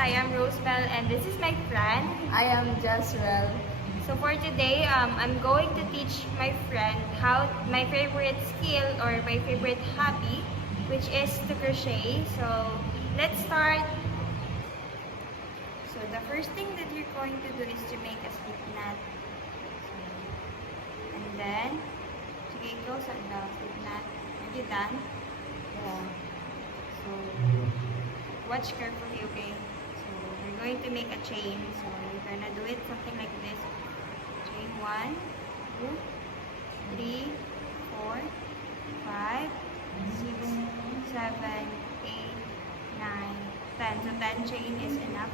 I am Rosebell and this is my friend. I am Jaswell. So for today, I'm going to teach my friend how my favorite skill or my favorite hobby, which is to crochet. So let's start. So the first thing that you're going to do is to make a slip knot. And then, sige, go sa slip knot. Are you done? Yeah. So watch carefully, okay? So we're going to make a chain. So you're gonna do it something like this. Chain 1, 2, 3, 4, 5, 6, 7, 8, 9, 10. So 10 chain is enough.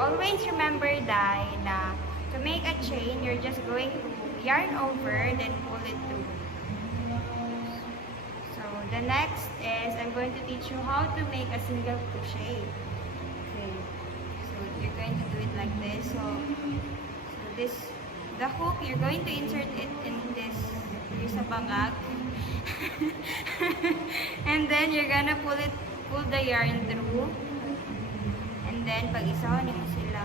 Always remember that to make a chain, you're just going to yarn over, then pull it through. So the next is I'm going to teach you how to make a single crochet. Okay. So you're going to do it like this. So the hook, you're going to insert it in this sa bangag. And then you're gonna pull the yarn through. And then, pag-isawan mo sila.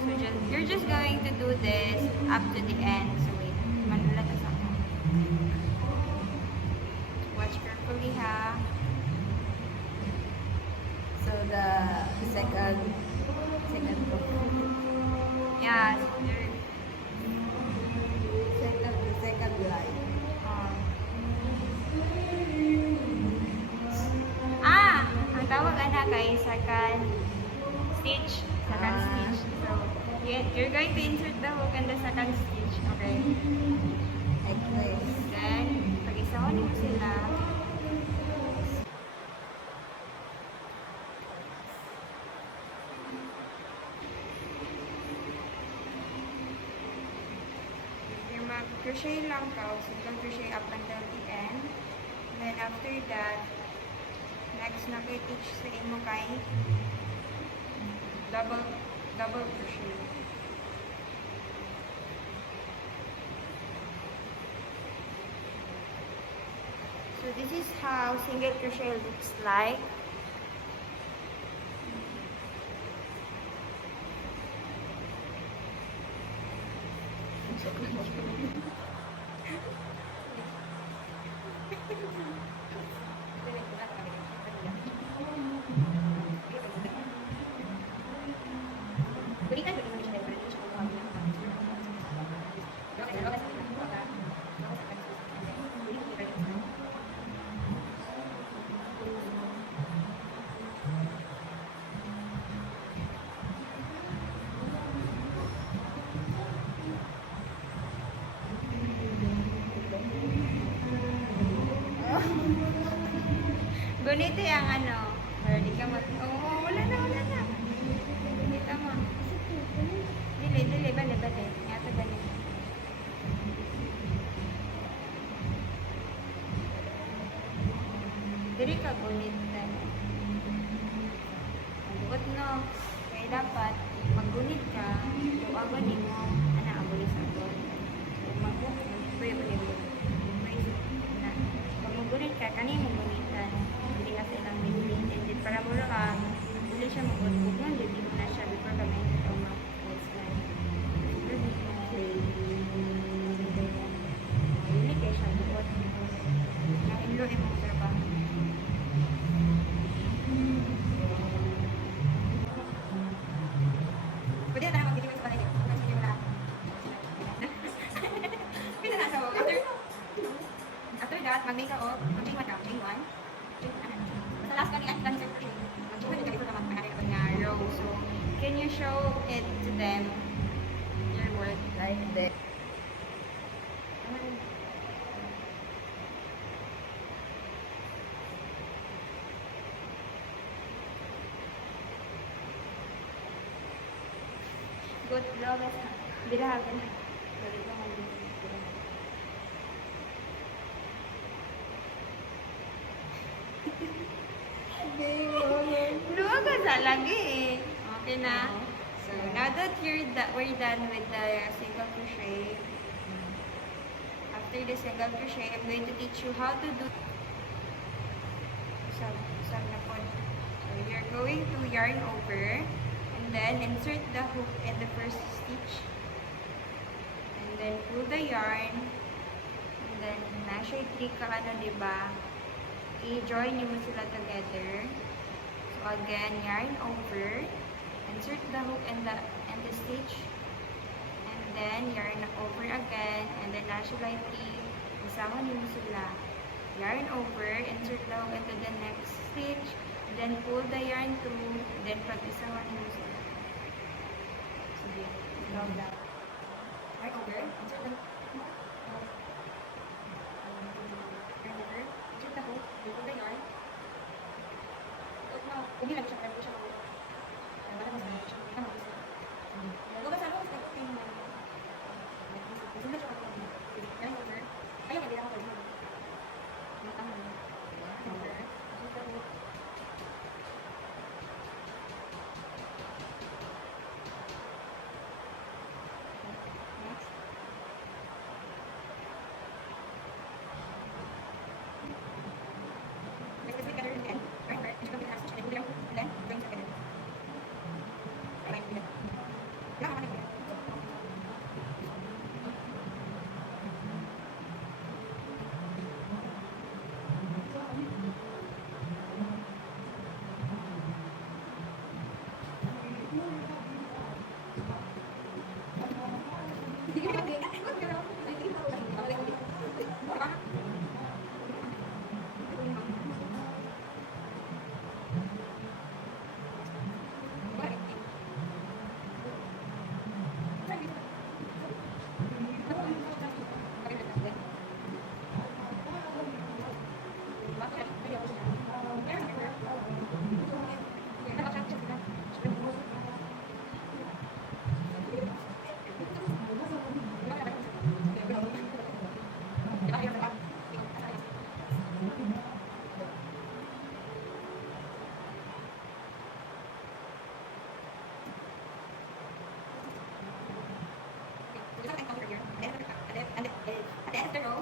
So, you're just going to do this up to the end. So, wait. Manulat na sa ako. Watch carefully, ha? So the second Yeah. the second line. Ang tawag ana kay second stitch. Stitch. So, you're going to insert the hook in the second stitch. Okay? Like this. Then, pag-isawan mo sila. Yung mag-crochet lang ka, single crochet up until the end. Then, after that, next na kay-teach sa imo kay double crochet. So this is how single crochet looks like. Gunito yung ano. Para di ka Oo, wala na. Gunito mo. Dili. Bale. Yato ganito. Dili ka gunit na. Buot no. Kaya dapat, maggunit ka, agonin mo, agonin sa agon. Pwede mo. Pag magunit ka, kanina mo gunitan. Hindi na silang minit. Para mo lang, hindi siya mag-utbog nun. Hindi mo na siya before kami ito mag-slide. Hindi kayo siya buot. Nahinloin mo sa trabaho. Pwede na tayo mag-video sa panay. Sige mo na. Pwede na sa after that, mag-make ka o chain 1 ka. Chain 1. Basta last one yung answer ko. Mag-chain 1 dito naman pangalit ko niya row. So, can you show it to them? Your work. Like this. Ikot daw na sa birahagan. Dali ko man din. Luwa ka sa lagi eh. Okay na. So now that we're done with the single crochet, after the single crochet, I'm going to teach you how to do some na po. So you're going to yarn over and then insert the hook in the first stitch and then pull the yarn and then nasa i-trick ka ano, diba? I-join nyo mo sila together. So again, yarn over, insert the hook in the stitch and then yarn over again and then nasa i-trick, isama nyo mo sila. Yarn over, insert the hook into the next stitch, then pull the yarn through, then pag-isawan mo sila. Sige, ikaw daw. Yarn over, insert the yarn over, insert the hook, then pull the yarn. Hindi lang siya, pero siya mag wala mo sa siya, hindi ka mag-isa. Lupa sa loob, nag-pin mo. Hindi siya mag-pin. Yarn over, ayaw, hindi lang ako pwede.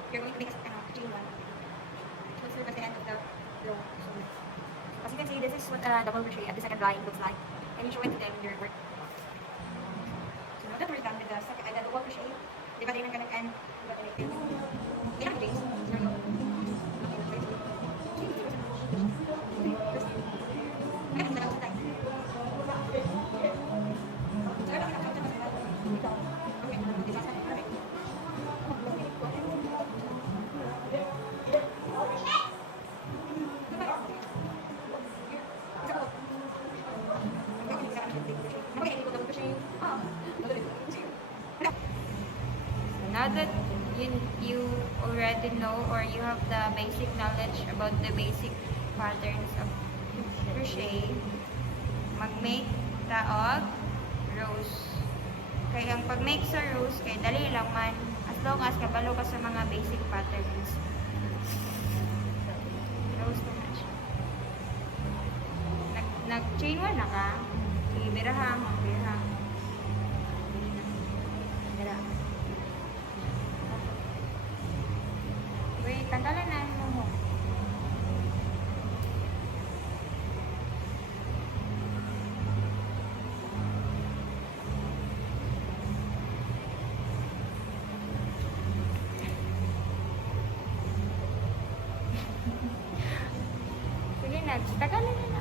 You're going to make a chain one. So serve as the end of the row. So, as you can see, this is what a double crochet at the second line looks like. And you show it to them in your work. So now that we're done with the second and the double crochet, di ba rin ka nag-end? Di ba rin ito? Ilang chains? Zero. Now that you already know or you have the basic knowledge about the basic patterns of crochet, mag-make taog rows. Kaya ang pag-make sa rows, kaya dali lang man, as long as kabalo ka sa mga basic patterns. Rows naman siya. Nag-chain 1 na ka, ibirahang, ibirahang. Wait, tanggalan na mo mo. Sige na, tanggalan na na.